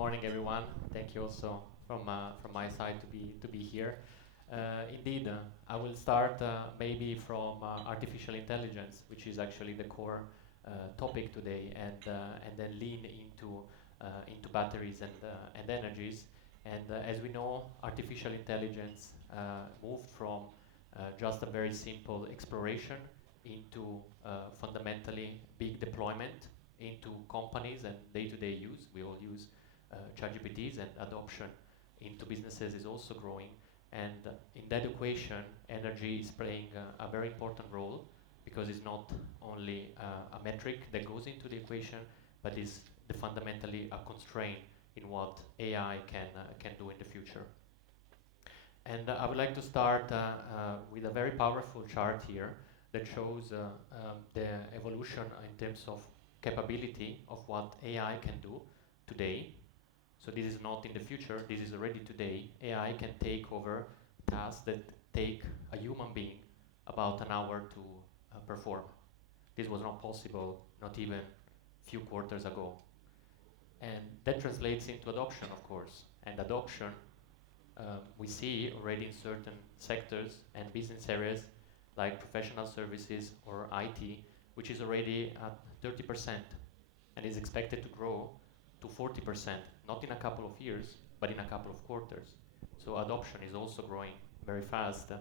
morning, everyone. Thank you also from my side to be here. Indeed, I will start maybe from artificial intelligence, which is actually the core topic today, and then lean into batteries and energies. And as we know, artificial intelligence moved from just a very simple exploration into fundamentally big deployment into companies and day-to-day use. We all use ChatGPTs, and adoption into businesses is also growing. And in that equation, energy is playing a very important role because it's not only a metric that goes into the equation, but is fundamentally a constraint in what AI can do in the future. And I would like to start with a very powerful chart here that shows the evolution in terms of capability of what AI can do today. So this is not in the future, this is already today. AI can take over tasks that take a human being about an hour to perform. This was not possible, not even a few quarters ago. And that translates into adoption, of course. And adoption, we see already in certain sectors and business areas like professional services or IT, which is already at 30% and is expected to grow to 40%, not in a couple of years, but in a couple of quarters. So adoption is also growing very fast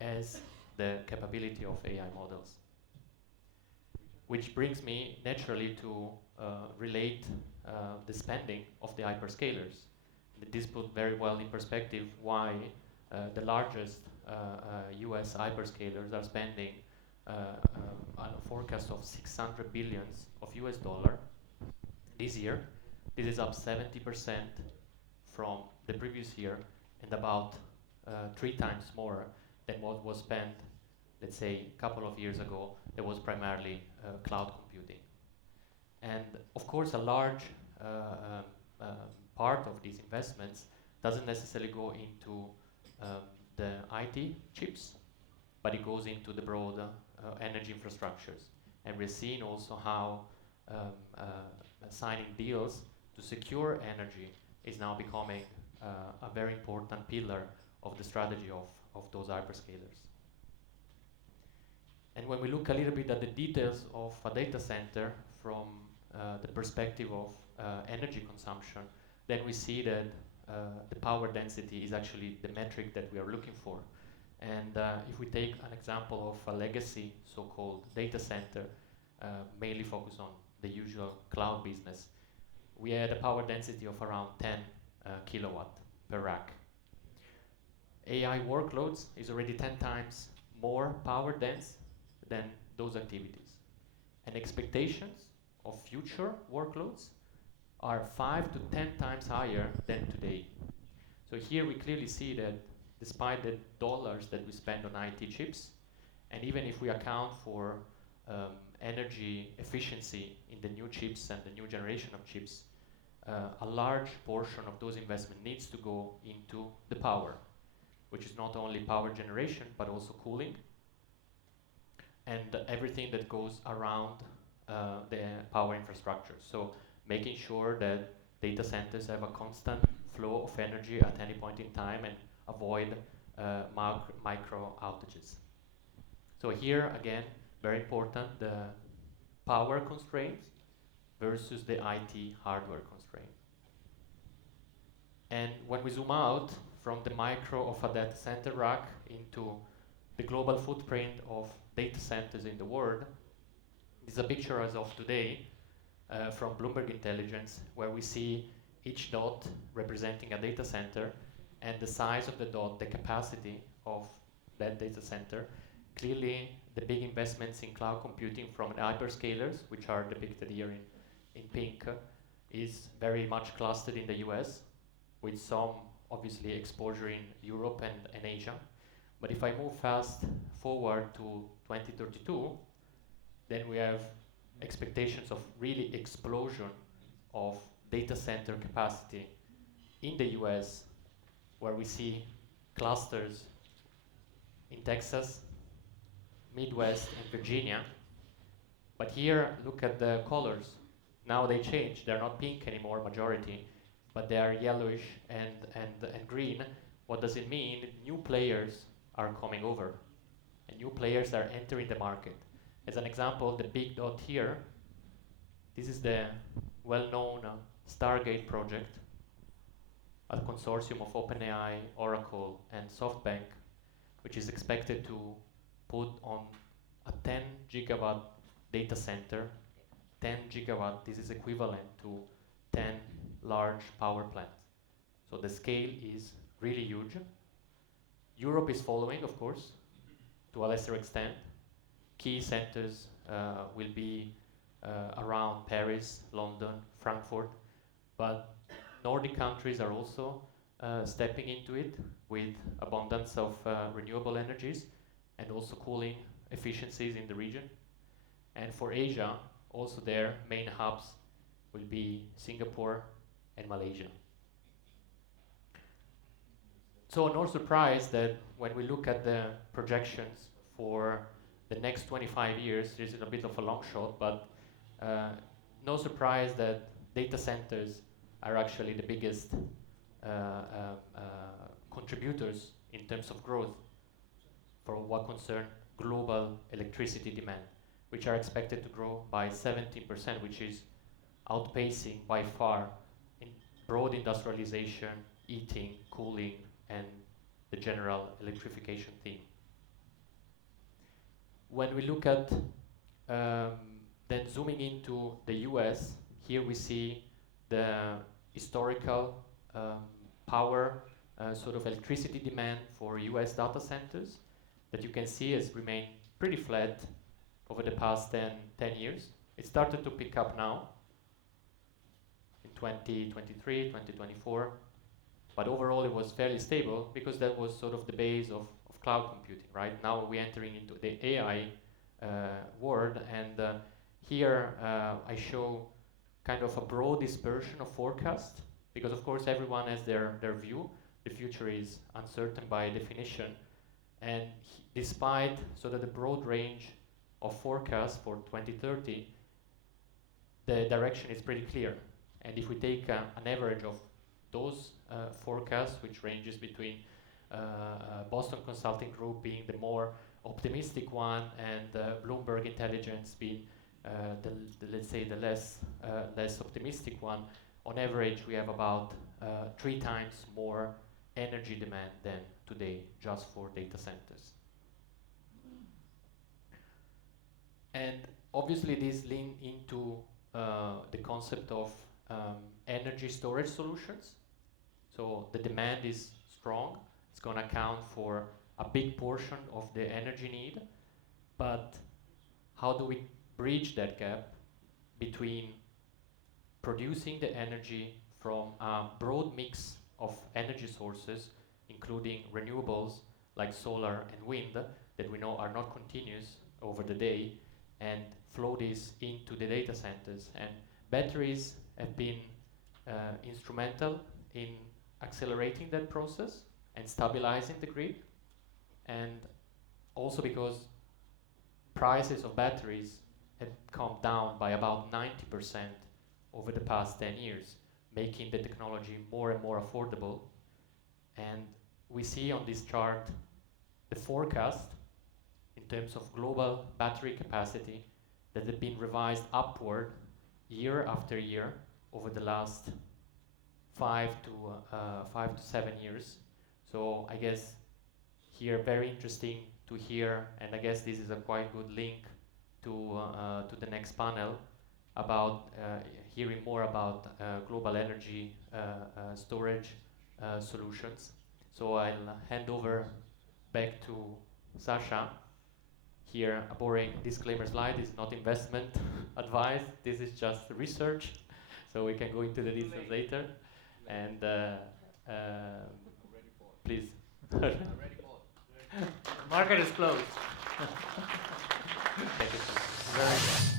as the capability of AI models. Which brings me naturally to relate the spending of the hyperscalers. This put very well in perspective why the largest US hyperscalers are spending on a forecast of 600 billions of US dollar this year. This is up 70% from the previous year and about 3 times more than what was spent, let's say, a couple of years ago. That was primarily cloud computing. And of course, a large part of these investments doesn't necessarily go into the IT chips, but it goes into the broad energy infrastructures. And we're seeing also how signing deals to secure energy is now becoming a very important pillar of the strategy of those hyperscalers. And when we look a little bit at the details of a data center from the perspective of energy consumption, then we see that the power density is actually the metric that we are looking for. And if we take an example of a legacy so-called data center, mainly focused on the usual cloud business, we had a power density of around 10 kilowatt per rack. AI workloads is already 10 times more power dense than those activities. And expectations of future workloads are 5 to 10 times higher than today. So here we clearly see that despite the dollars that we spend on IT chips, and even if we account for energy efficiency in the new chips and the new generation of chips, a large portion of those investments needs to go into the power, which is not only power generation, but also cooling, and everything that goes around the power infrastructure. So making sure that data centers have a constant flow of energy at any point in time and avoid micro outages. So here, again, very important, the power constraints versus the IT hardware constraint. And when we zoom out from the micro of a data center rack into the global footprint of data centers in the world, this is a picture as of today from Bloomberg Intelligence, where we see each dot representing a data center and the size of the dot, the capacity of that data center. Clearly, the big investments in cloud computing from the hyperscalers, which are depicted here in pink, is very much clustered in the US, with some obviously exposure in Europe and Asia. But if I move fast forward to 2032, then we have expectations of really explosion of data center capacity in the US, where we see clusters in Texas, Midwest, and Virginia. But here, look at the colors. Now they change. They're not pink anymore, majority. but they are yellowish and green. What does it mean? New players are coming over, and new players are entering the market. As an example, the big dot here, this is the well-known Stargate project, a consortium of OpenAI, Oracle, and SoftBank, which is expected to put on a 10 gigawatt data center. 10 gigawatt, this is equivalent to 10 large power plants. So the scale is really huge. Europe is following, of course, to a lesser extent. Key centers will be around Paris, London, Frankfurt, but Nordic countries are also stepping into it with abundance of renewable energies and also cooling efficiencies in the region. And for Asia, also their main hubs will be Singapore and Malaysia. So no surprise that when we look at the projections for the next 25 years, this is a bit of a long shot, but no surprise that data centers are actually the biggest contributors in terms of growth for what concern global electricity demand, which are expected to grow by 17%, which is outpacing by far in broad industrialization, heating, cooling, and the general electrification theme. When we look at then zooming into the US, here we see the historical power, sort of electricity demand for US data centers that you can see has remained pretty flat over the past 10 years. It started to pick up now in 2023, 2024, but overall it was fairly stable because that was sort of the base of cloud computing, right? Now we're entering into the AI world, and here I show kind of a broad dispersion of forecast, because of course everyone has their view. The future is uncertain by definition, and despite sort of the broad range of forecasts for 2030, the direction is pretty clear. And if we take an average of those forecasts, which ranges between Boston Consulting Group being the more optimistic one, and Bloomberg Intelligence being let's say the less optimistic one, on average we have about 3 times more energy demand than today just for data centers. And obviously this leans into the concept of energy storage solutions. So the demand is strong. It's going to account for a big portion of the energy need. But how do we bridge that gap between producing the energy from a broad mix of energy sources, including renewables like solar and wind, that we know are not continuous over the day, and flow this into the data centers? And batteries have been instrumental in accelerating that process and stabilizing the grid, and also because prices of batteries have come down by about 90% over the past 10 years, making the technology more and more affordable. And we see on this chart the forecast in terms of global battery capacity that have been revised upward year after year over the last 5 to 7 years. So I guess here very interesting to hear, and I guess this is a quite good link to the next panel about hearing more about global energy storage solutions. So I'll hand over back to Sasha. Here, a boring disclaimer slide is not investment advice. This is just research, so we can go into the details later. And please. Market is closed. Thank you. Very good.